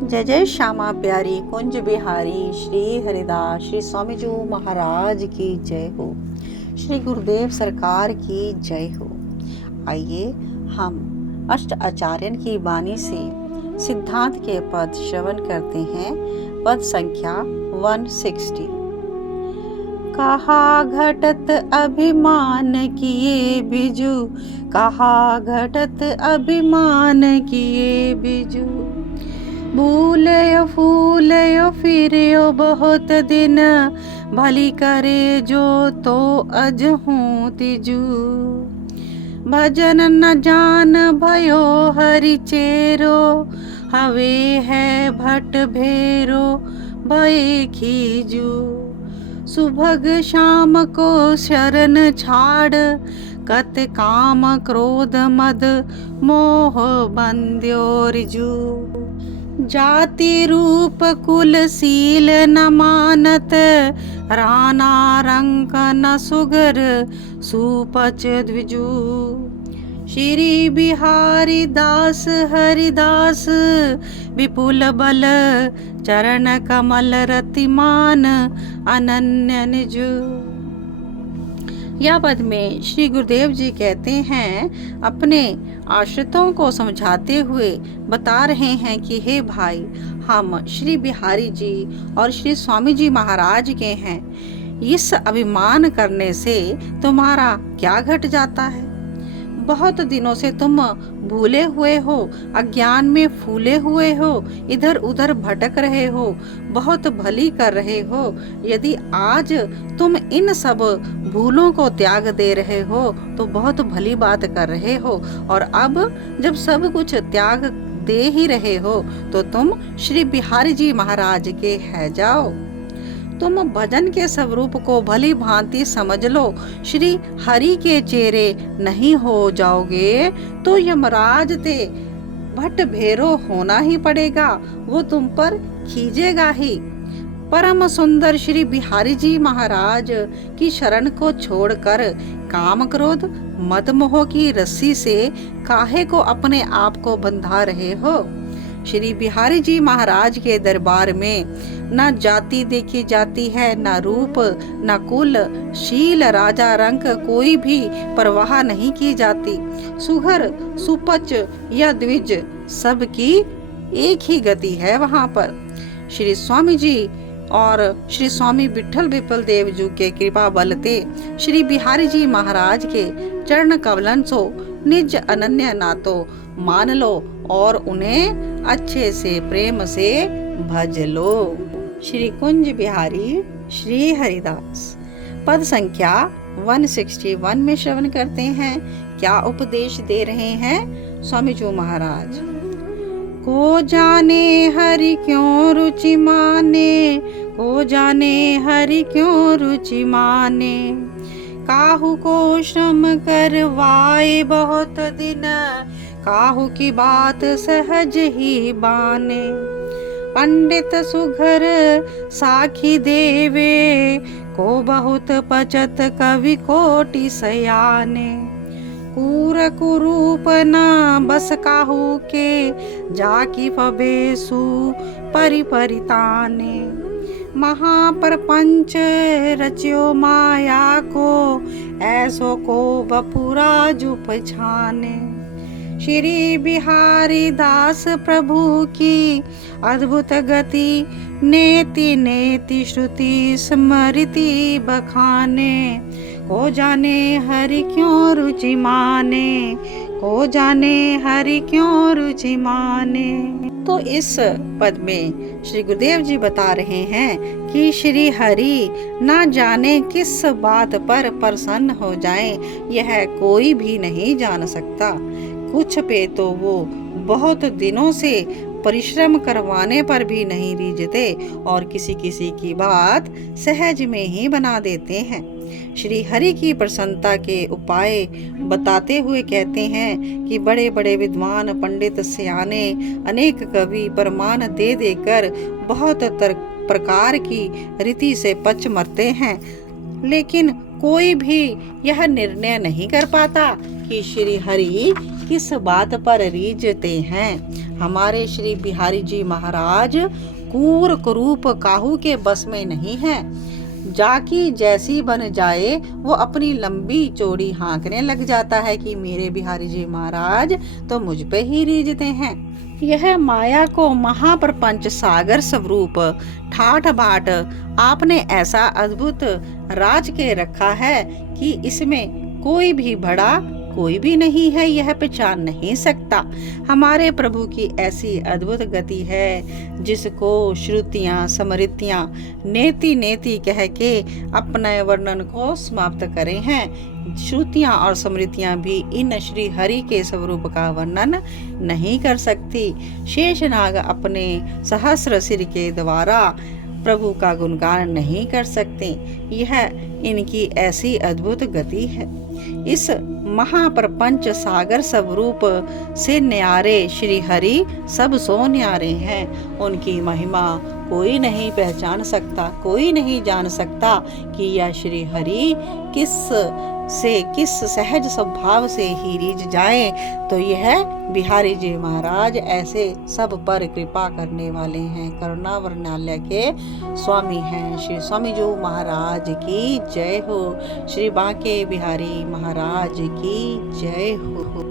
जय जय श्यामा प्यारी कुंज बिहारी श्री हरिदास श्री स्वामी जी महाराज की जय हो। श्री गुरुदेव सरकार की जय हो। आइए हम अष्ट आचार्यन की वाणी से सिद्धांत के पद श्रवण करते हैं। पद संख्या 160। कहा घटत अभिमान किए बिजु, कहा घटत अभिमान किए बिजु। भूलयो फूलयो फिरयो बहुत दिन, भली करे जो तो अजहूँ तिजु। भजन न जान भयो हरि चेरो, हवे है भट भेरो भय खीजू। सुभग शाम को शरण छाड़, कत काम क्रोध मद मोह बंद्यो रिजु। जाति रूप कुल सील न मानत, राना रंक न सुगर सुपच द्विजु। श्री बिहारी दास हरिदास, विपुल बल चरण कमल रतिमान अनन्य निजु। या पद में श्री गुरुदेव जी कहते हैं, अपने आश्रितों को समझाते हुए बता रहे हैं कि हे भाई, हम श्री बिहारी जी और श्री स्वामी जी महाराज के हैं। इस अभिमान करने से तुम्हारा क्या घट जाता है? बहुत दिनों से तुम भूले हुए हो, अज्ञान में फूले हुए हो, इधर उधर भटक रहे हो, बहुत भली कर रहे हो। यदि आज तुम इन सब भूलों को त्याग दे रहे हो तो बहुत भली बात कर रहे हो। और अब जब सब कुछ त्याग दे ही रहे हो तो तुम श्री बिहारी जी महाराज के है जाओ। तुम भजन के स्वरूप को भली भांति समझ लो। श्री हरि के चेरे नहीं हो जाओगे तो यमराज ते भट भेरो होना ही पड़ेगा, वो तुम पर खींचेगा ही। परम सुंदर श्री बिहारी जी महाराज की शरण को छोड़कर काम क्रोध मद मोह की रस्सी से काहे को अपने आप को बंधा रहे हो? श्री बिहारी जी महाराज के दरबार में न जाति देखी जाती है, न रूप, न कुल, शील, राजा रंक कोई भी परवाह नहीं की जाती। सुघर सुपच या द्विज सबकी एक ही गति है वहाँ पर। श्री स्वामी जी और श्री स्वामी विठल विपल देव जी के कृपा बलते श्री बिहारी जी महाराज के चरण कमलन सो निज अनन्य नातो मान लो और उन्हें अच्छे से प्रेम से भज लो। श्री कुंज बिहारी श्री हरिदास। पद संख्या 161 में श्रवण करते हैं। क्या उपदेश दे रहे हैं स्वामी जी महाराज? को जाने हरि क्यों रुचि माने, को जाने हरि क्यों रुचि माने। काहू को श्रम करवाए बहुत दिन, काहू की बात सहज ही बाने। पंडित सुघर साखी देवे, को बहुत पचत कवि कोटि सयाने। कूर कुरूप न बस काहू के, जाकी फबेसु परि परिताने। महाप्रपंच रच्यो माया को, ऐसो को बपुरा जुप छाने। श्री बिहारी दास प्रभु की अद्भुत गति, नेति नेति श्रुति स्मृति बखाने। को जाने हरि क्यों रुचि माने, को जाने हरि क्यों रुचि माने। तो इस पद में श्री गुरुदेव जी बता रहे हैं कि श्री हरि ना जाने किस बात पर प्रसन्न हो जाएं, यह कोई भी नहीं जान सकता। कुछ पे तो वो बहुत दिनों से परिश्रम करवाने पर भी नहीं रीझते और किसी किसी की बात सहज में ही बना देते हैं। श्री हरि की प्रसन्नता के उपाय बताते हुए कहते हैं कि बड़े बड़े विद्वान पंडित सियाने अनेक कवि प्रमाण दे देकर बहुत प्रकार की रीति से पच मरते हैं, लेकिन कोई भी यह निर्णय नहीं कर पाता कि श्री हरि किस बात पर रीझते हैं। हमारे श्री बिहारी जी महाराज कूर कुरूप काहू के बस में नहीं है। जाकी जैसी बन जाए वो अपनी लंबी चौड़ी हाँकने लग जाता है कि मेरे बिहारी जी महाराज तो मुझ पे ही रीझते हैं। यह माया को महाप्रपंच सागर स्वरूप ठाठ बाट आपने ऐसा अद्भुत राज के रखा है कि इसमें कोई भी बड़ा कोई भी नहीं है, यह पहचान नहीं सकता। हमारे प्रभु की ऐसी अद्भुत गति है जिसको श्रुतियाँ स्मृतियाँ नेति नेति कह के अपने वर्णन को समाप्त करे हैं। श्रुतियाँ और स्मृतियाँ भी इन श्री हरि के स्वरूप का वर्णन नहीं कर सकती। शेषनाग अपने सहस्र सिर के द्वारा प्रभु का गुणगान नहीं कर सकते। यह इनकी ऐसी अद्भुत गति है। इस महाप्रपंच सागर स्वरूप से न्यारे श्री हरि सब सो न्यारे हैं। उनकी महिमा कोई नहीं पहचान सकता, कोई नहीं जान सकता कि यह श्री हरि किस सहज स्वभाव से ही रीझ जाए। तो यह बिहारी जी महाराज ऐसे सब पर कृपा करने वाले हैं, करुणा वर्णालय के स्वामी हैं। श्री स्वामी जी महाराज की जय हो। श्री बांके बिहारी महाराज की जय हो।